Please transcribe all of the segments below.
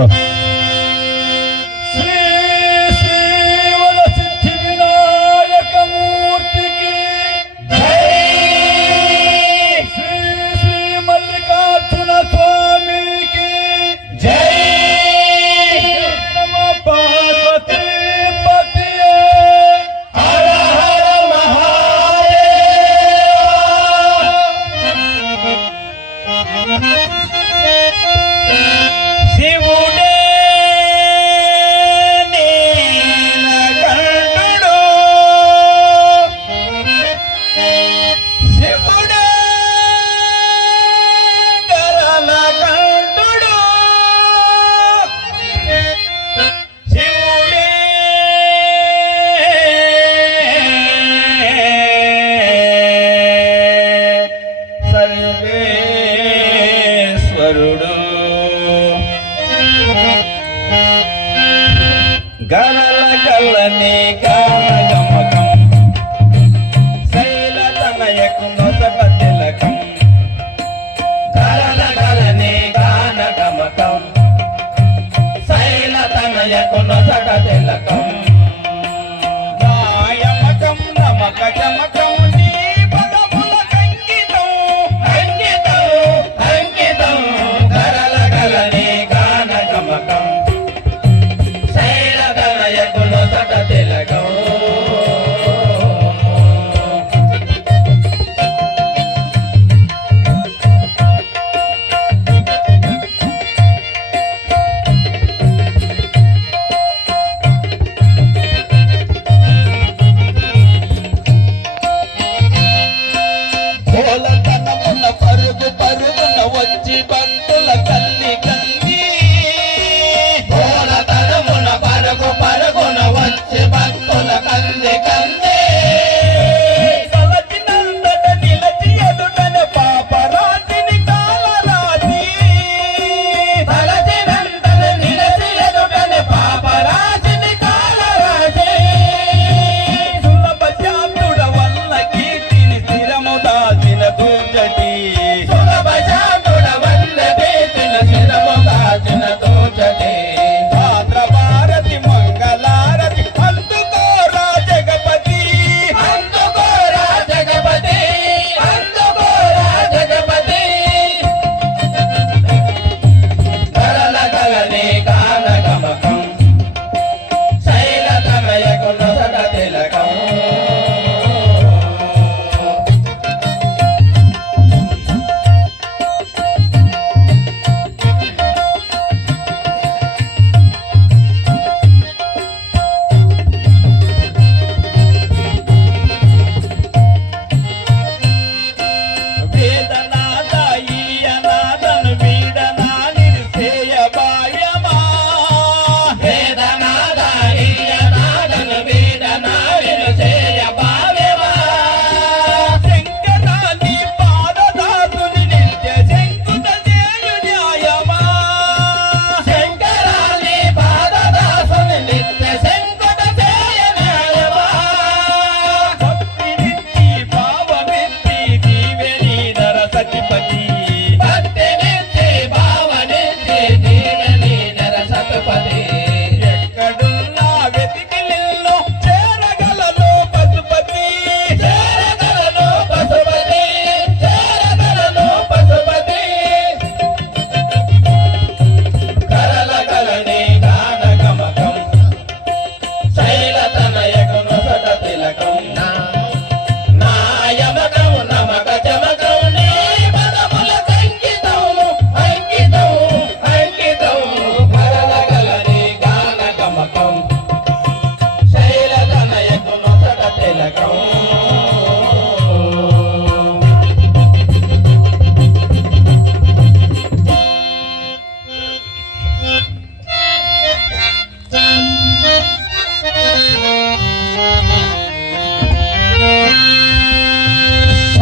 Oh. चमक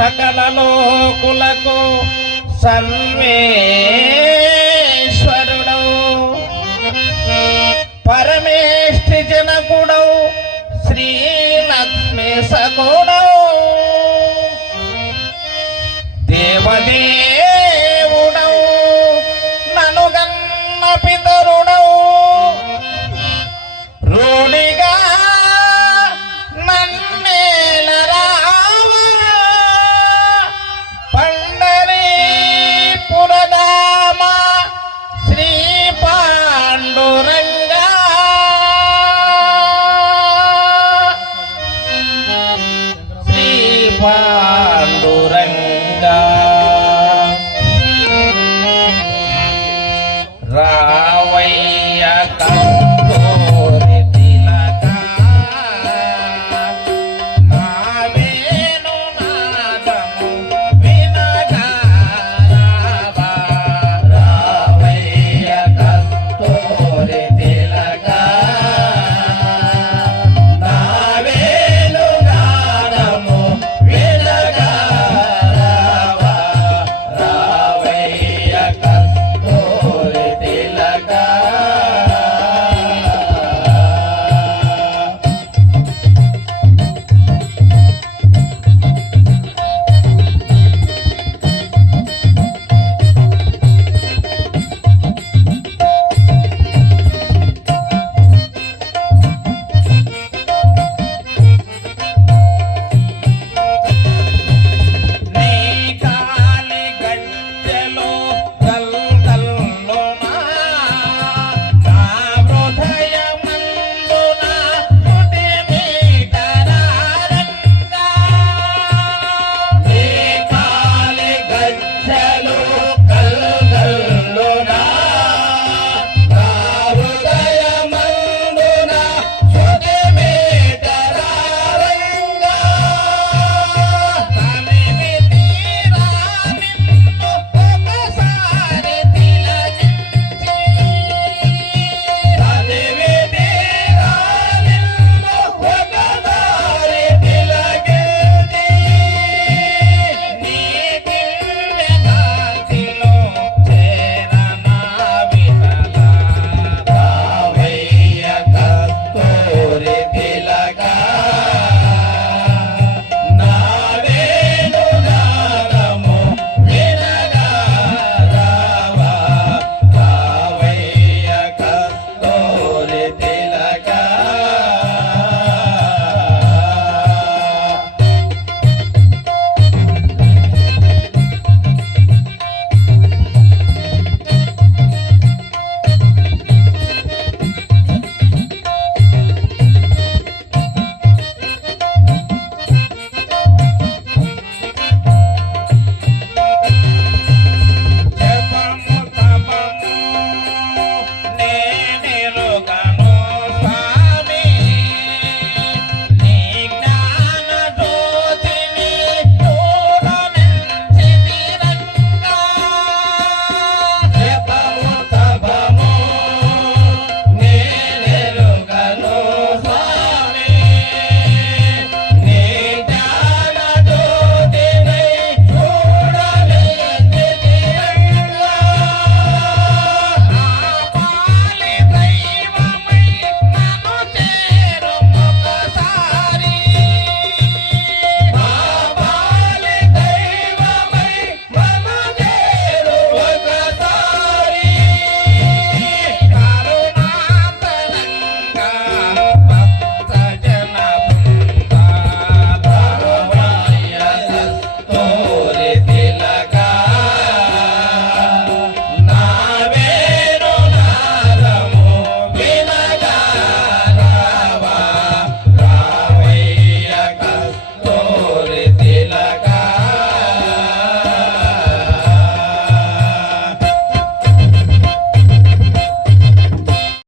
సకల లోకులకు సర్వేశ్వరుడు పరమేష్ఠి జనకుడు శ్రీ సగుడు దేవదే